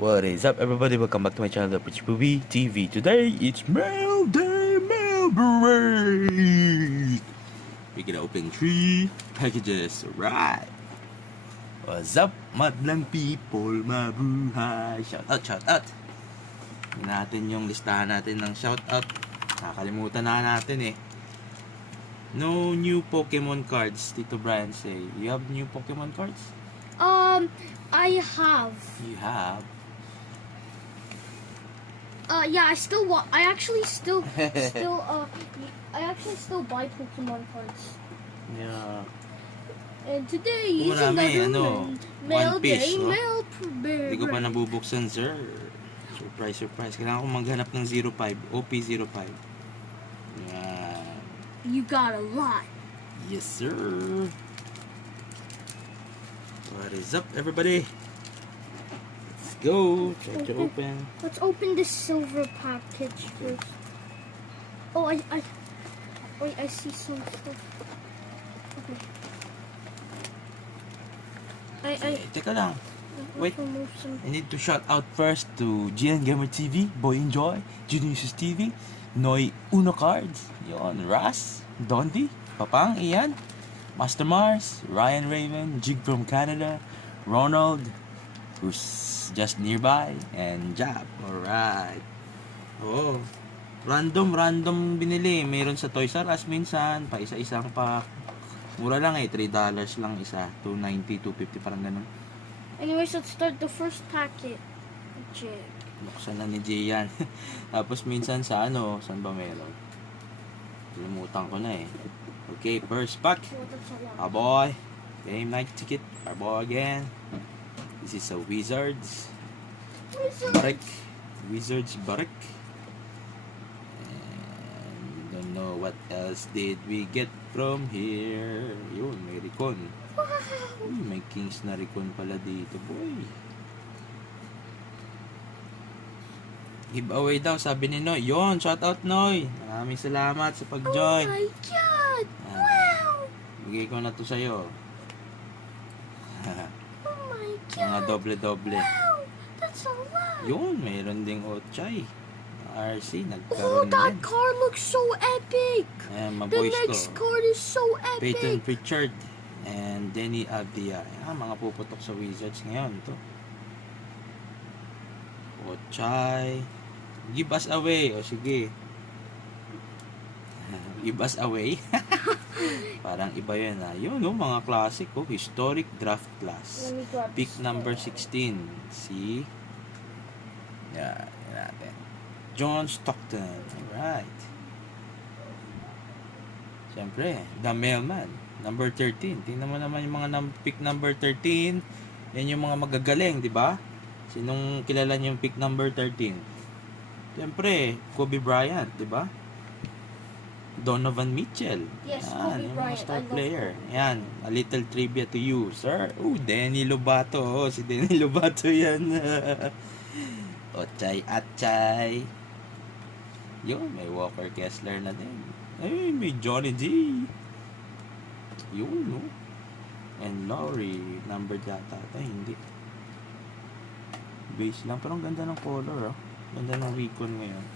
What is up, everybody? Welcome back to my channel, The Pretty Booby TV. Today, it's Mail Day, Mail Break! We're gonna open 3 packages, alright? What's up, madlang people, mabuhay! Shout out! Hindi natin yung listahan natin ng shout out. Nakakalimutan na natin eh. No new Pokemon cards, Tito Brian say. You have new Pokemon cards? I have. You have? Yeah, I actually still buy Pokemon cards. Yeah. And today is Marami, another Mail One Piece, Day, no? Mail Hindi ko pa nabubuksan, sir. Surprise. Kailangan ko maghanap ng 05. OP05. Yan. You got a lot. Yes, sir. What is up, everybody? Let's go. Try to open. Let's open this silver package first. Oh, I see some stuff. Okay. Teka lang. Wait. Remove some. I need to shout out first to GN Gamer TV, Boy Enjoy, Junius TV, Noy Uno Cards, yon, Ras, Dondi, Papang, Ian, Master Mars, Ryan Raven, Jig from Canada, Ronald, who's just nearby, and Jab. Alright. Oh, random binili. Mayroon sa Toys R Us minsan, pa isa-isang pack. Mura lang eh, $3 lang isa. $2.90, $2.50, parang ganun. Anyways, let's start the first packet. Check. Buksan na ni Jay yan. Tapos minsan sa saan ba meron? Kalimutan ko na eh. Okay, first pack. Oh, that's a lot. Boy. Game night ticket. Boy again. This is a Wizards. Barek. Wizards Barek. And don't know what else did we get from here. Yun, may Recon. Uy, may Kings na Recon pala dito, boy. Giveaway daw, sabi ni Noy. Yon, shout out Noy. Maraming salamat sa pag-join. Oh my God! Ah, Wow! Bigay ko na to sa'yo. Oh my Mga God! doble-doble. Wow! That's a lot! Yun, mayroon ding Ochay. RC, Oh, nagkaroon that din. card looks so epic! Ayan, mga The boys next ko. card is so Peyton epic! Pritchard and Denny Abdia. Ayan, mga puputok sa Wizards ngayon. Ito. Ochay. Give us away. O sige. Give us away. Parang iba yun ha. Yun mga classic historic draft class. Let me grab Pick this number card. 16. See? Yan natin. John Stockton. Alright. Siyempre, The Mailman. Number 13. Tingnan mo naman yung mga pick number 13. Yan yung mga magagaling, di ba? Sinong kilala niyo yung pick number 13? Siyempre, Kobe Bryant, di ba? Donovan Mitchell. Yes, Yan, Kobe yung mga Bryant. star I love player. Yan, a little trivia to you, sir. Denny Lobato. Si Denny Lobato yan. Ochay Achay. Yun, may Walker Kessler na din. Ay, may Johnny G. Yun, no? And Laurie, number data. Ay, hindi. Base lang. Pero ang ganda ng color, ah. Ganda ng Recon ngayon.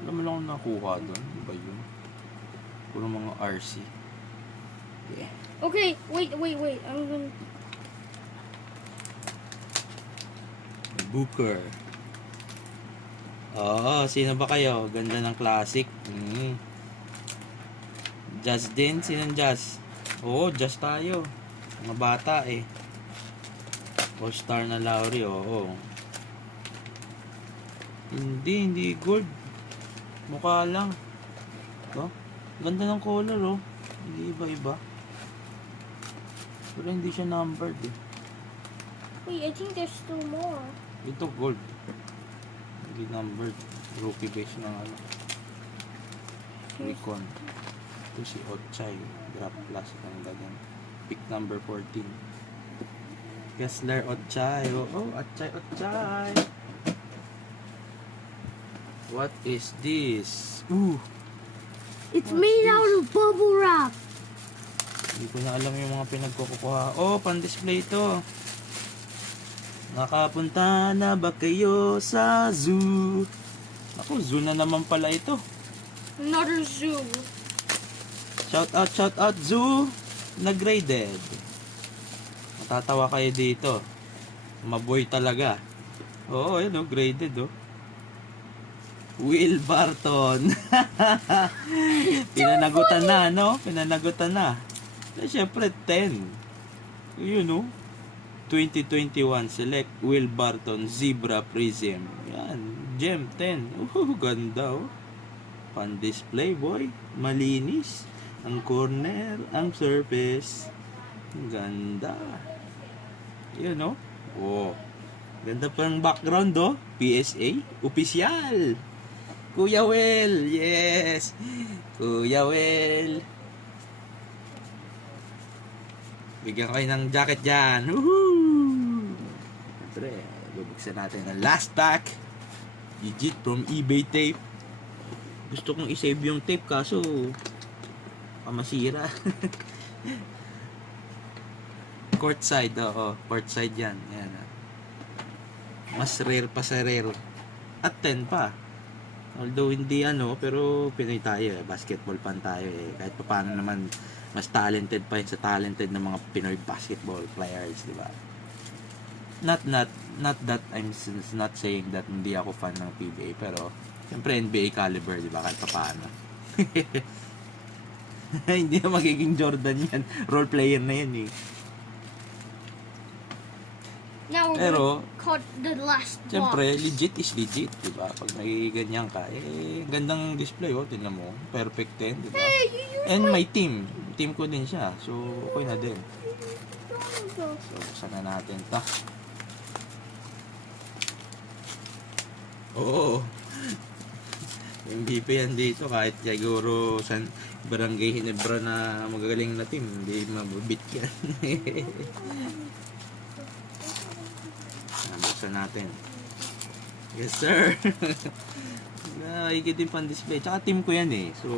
Alam mo lang akong nakuha doon. Iba yun. Puro mga RC. Yeah. Okay, wait. I'm gonna... Booker. Sino ba kayo? Ganda ng classic. Jazz din? Sinong Jazz? Jazz tayo. Mga bata eh. All-star na Lowry, Hindi gold. Mukha lang. Ganda ng color, Hindi iba-iba. Pero hindi siya numbered eh. Wait, I think there's still more. Ito gold. Hindi numbered. Rookie base ng Recon. Ito si Ochay. Drop plus. Ang ganyan. Pick number 14. Kessler Ochay. Ochay. What is this? It's made out of bubble wrap. Hindi ko na alam yung mga pinagkukuha. Pan-display ito. Nakapunta na ba kayo sa zoo? Ako, zoo na naman pala ito. Another zoo. Shout out, zoo na graded. Matatawa kayo dito. Maboy talaga. Oo, yun o, graded o. Will Barton. Pinanagutan na, no? Pinanagutan na. Eh, syempre, 10. Yun o. 2021, select Will Barton Zebra Prism. Yan, gem 10. Ganda oh. Pan-display boy. Malinis. Ang corner, ang surface. Ganda. Yan oh. Oh. Ganda pa ng background oh. PSA. Opisyal. Kuya Will. Yes. Kuya Will. Bigyan kayo ng jacket dyan. Woohoo! Siyempre, bubuksan natin ang last pack. Legit from eBay tape. Gusto kong isave yung tape kaso masira. Courtside, oo. Courtside yan. Yan. Mas rare pa sa rare. At 10 pa. Although hindi pero Pinoy tayo eh. Basketball fan tayo eh. Kahit pa paano naman mas talented pa yun sa talented ng mga Pinoy basketball players, di ba? Not that I'm not saying that hindi ako fan ng PBA, pero siyempre NBA caliber, di ba? Kahit pa paano. Hindi na magiging Jordan yan. Role player na yan eh. Now we're Pero, gonna cut the last box. siyempre, legit is legit, di ba? Pag may ganyan ka, gandang display, oh, tingnan mo. Perfect 10, di ba? Hey, you use And my team. Team ko din siya. So, okay na din. my... So, buksan na natin to. Oo. MVP yan dito. Kahit siguro sa Barangay Hinebra na magagaling na team, hindi mababit yan. Buksan natin. Yes, sir. Higit din pang display. Tsaka team ko yan eh. So,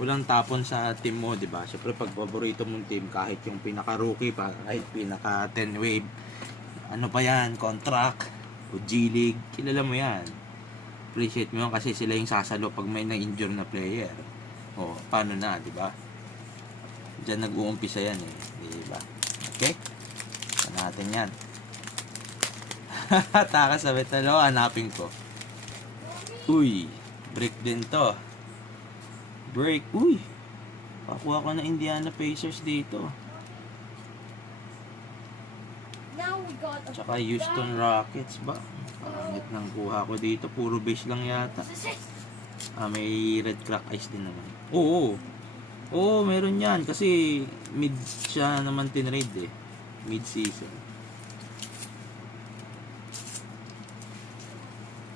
walang tapon sa team mo, di ba? Siyempre, pag paborito mong team, kahit yung pinaka-rookie pa, kahit pinaka-10 wave, ano pa yan, contract, o G-League, kilala mo yan. Appreciate mo yan kasi sila yung sasalo pag may na-injure na player. O, paano na, di ba? Diyan nag-uumpisa yan eh. Di ba? Okay? Saan natin yan? Takas sa betalo, hanapin ko. Uy, break din to. Break, uy. Pakuha ko na Indiana Pacers dito. Now we got a... Tsaka Houston Rockets ba? Pangit nang kuha ko dito. Puro base lang yata. May red crack ice din naman. Oo. Oo, meron yan. Kasi mid siya naman tinrade eh. Mid-season.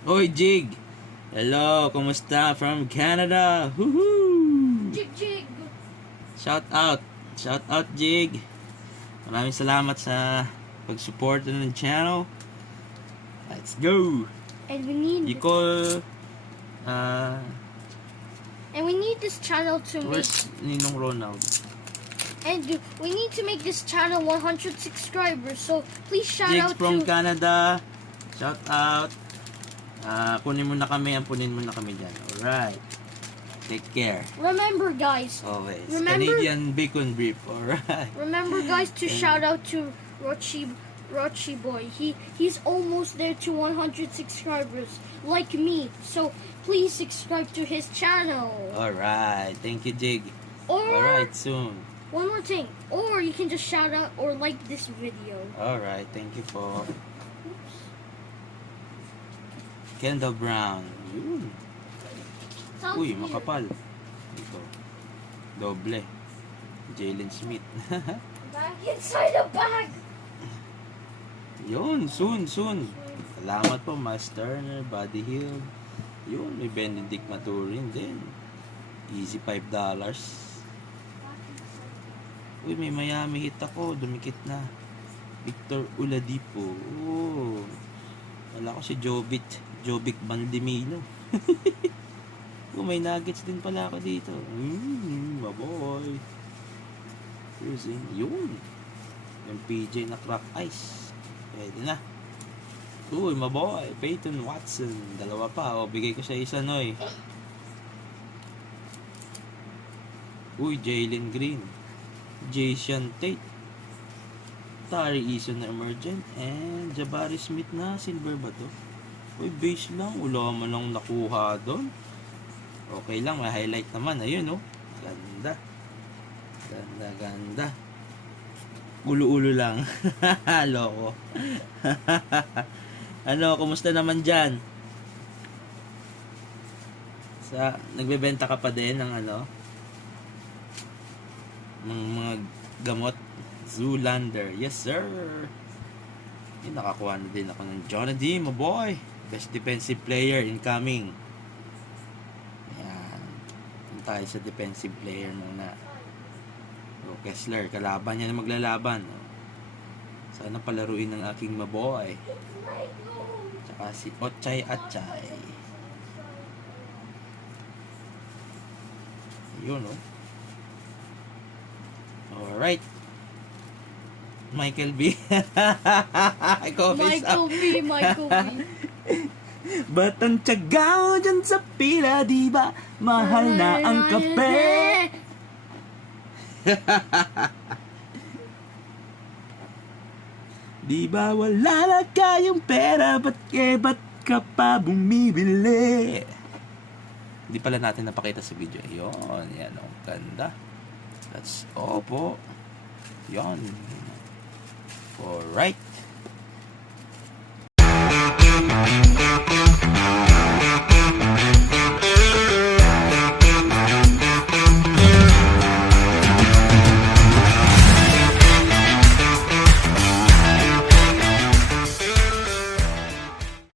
Hoy, Jig! Hello, kumusta? From Canada! Woohoo! Jig. Shout out! Shout out, Jig! Maraming salamat sa pag-support ng channel. Let's go! And we need... You call... And we need this channel to make... where's Ninong Ronald? And we need to make this channel 100 subscribers. So please shout Jigs out from to... Canada. Shout out. Punin mo na kami. Ampunin mo na kami dyan. Alright. Take care. Remember, guys. Always. Remember- Canadian bacon brief. Alright. Remember, guys, to shout out to Rochi Boy. He's almost there to 100 subscribers, like me. So please subscribe to his channel. Alright. Thank you, Jig. Or Alright, soon. one more thing. Or you can just shout out or like this video. Alright. Thank you po. Kendall Brown. Yun. Sounds Uy, weird. makapal. Ito. Doble. Jalen Smith. Back inside the bag. Yun, soon. Salamat po, Miles Turner, Buddy Hield. Yun, may Benedict Maturin din. Easy $5. Uy, may Miami hit ako. Dumikit na. Victor Oladipo. Oh. Wala ko si Jovic Bandimino. Oh, may Nuggets din pala ako dito. Baboy. Yun. Yung PJ na crack ice. Pwede na. Uy, maboy. Peyton Watson. Dalawa pa. O, bigay ko sa isa, Noy. Uy, Jalen Green. Jason Tate. Tari Eason na emergent. And Jabari Smith na. Silver ba to? Uy, base lang. Wala man lang nakuha doon. Okay lang. May highlight naman. Ayun, oh. Ganda. Ganda, ganda. Ulo-ulo lang. Loko. Ano, kumusta naman dyan? Nagbebenta ka pa din ng ano? Ng mga gamot? Zoolander. Yes, sir. Nakakuha na din ako ng Johnny D, my boy. Best defensive player incoming. Ayan. Punta tayo sa defensive player muna. Kessler, kalaban niya na maglalaban. Sana palaruin ng aking maboy. Tsaka si Ochay Achay. Yun, oh. Alright. Michael B. Michael B. Michael B. Ba't ang tiyagaw dyan sa pila, di ba? Mahal na ang kape. Di ba wala na kayong pera? Ba't ka pa bumibili? Hindi pala natin napakita sa video. Yun, yan o. Ganda. That's opo. Yun. Alright.